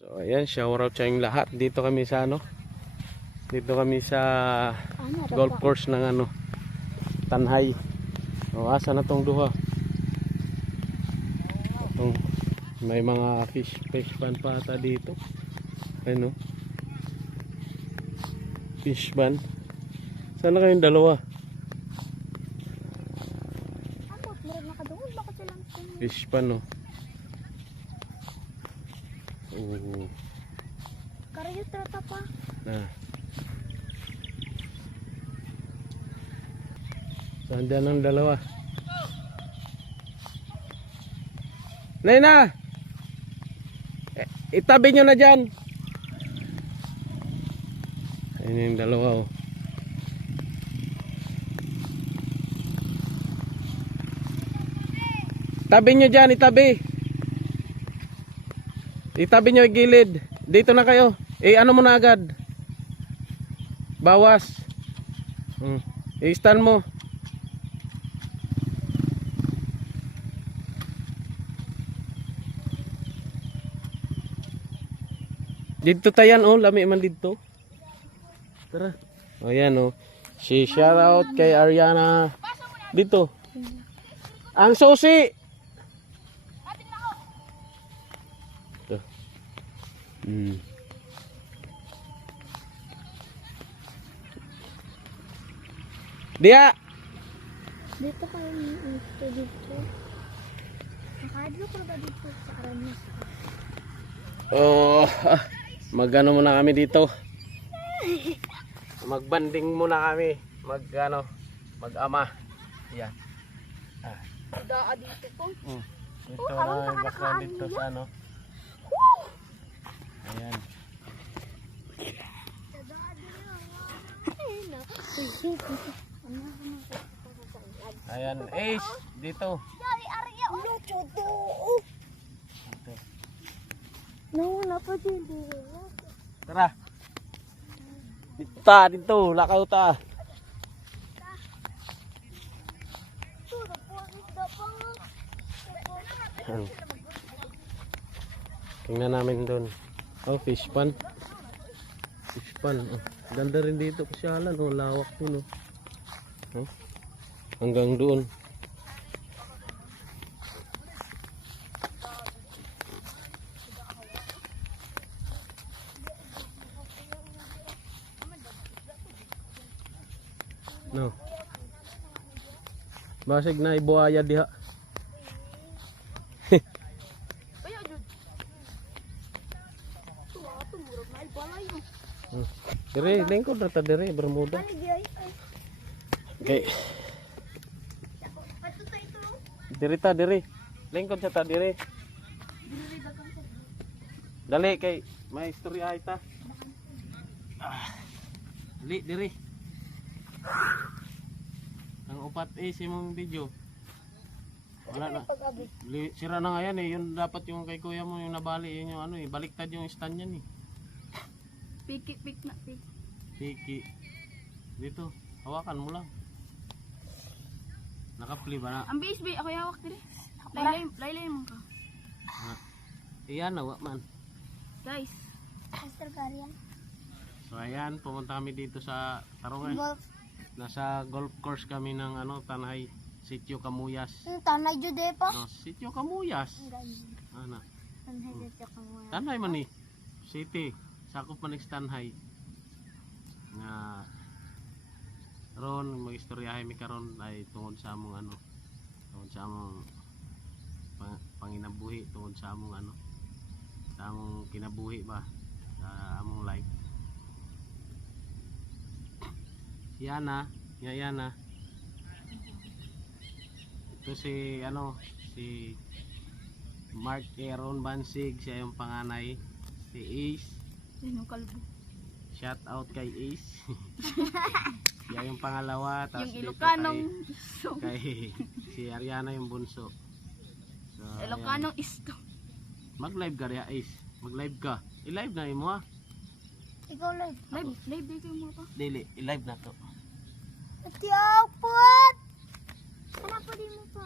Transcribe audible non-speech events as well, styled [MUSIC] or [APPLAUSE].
So ayan, shout out sa inyong lahat. Dito kami sa ano? Dito kami sa Ano, golf course ng ano? Tanhay. O asa na tong duha? Itong, may mga fish fish pan pa ata dito. Ano? Fish pan. Sana kayong dalawa? Fish pan no. Oo. Karayo trata pa. Na. Saan dyan ang dalawa? Nena! Eh, itabi nyo na dyan! Ayun yung dalawa oh. Tabi nyo dyan, itabi! Itabi nyo yung gilid. Dito na kayo. Eh, ano mo na agad? Bawas. Hmm. I-stand mo. Dito tayan oh, lami man dito. Tara. Oh, yan oh. Si shout out kay Ariana. Dito. Ang susi. Hmm. Dia. Dito kayo dito dito. Nakadlo ko ba dito sa Aramis? Oh, ah, [LAUGHS] magano muna kami dito. [LAUGHS] Magbanding muna kami. Mag ano, mag-ama. Yan. Daa dito po. Mm. Dito Oh, na ka ka bakla dito sa ano. Ayan. Ayan, Ace, dito. Yari, Arya, ulo, chodo. Dito. Nawala pa dito. Tara. Dito, dito, lakaw ta. Tingnan namin doon. Oh, fish pan. Fish pan. Oh, ganda rin dito pasyalan. Oh, lawak din oh. Oh, Hanggang doon. No. Basig na ibuaya diha. [LAUGHS] Dire, lingkod na ta dire, Bermuda. Okay. Dire ta, dire. Lingkod sa ta dire. Dali kay may istorya ay ta. Ah. Dali, dire. Ang upat eh si mong video. Wala na. Sira na nga yan eh. Yun dapat yung kay kuya mo yung nabali. Yun yung ano eh. Baliktad yung stand yan eh. Piki, pik na, pik. Piki. Dito. Hawakan mo lang. Nakapli ba na? Ang biis bi, ako yawak dire. Laylay, laylay mo ka. Iyan na, man. Guys, Master Karian. So ayan, pumunta kami dito sa Tarungan. Golf. Nasa golf course kami ng ano, Tanay, Sitio Camuyas. Yung tanay jude pa. No, Sitio Camuyas. Ano? Tanay jude ka mo. Tanay man ni. City. Sakop man ni Tanhay. Nga ron magistoryahay mi karon ay tungod sa among ano tungod sa among pang, panginabuhi tungod sa among ano sa among kinabuhi ba sa among life. Yana ya Yana. Ito si ano si Mark Aaron Bansig siya yung panganay. Si Ace yung kalbo. shout out kay Ace [LAUGHS] siya yung pangalawa tapos Yung Ilocanong, kay, kay [LAUGHS] si Ariana yung bunso so, Ilocanong isto. mag live ka rin Ace mag live ka i-live na imo ha Ikaw live. Live, live di kayo mo pa. Dili, i-live na to Ati apot. Ano pa di mo pa?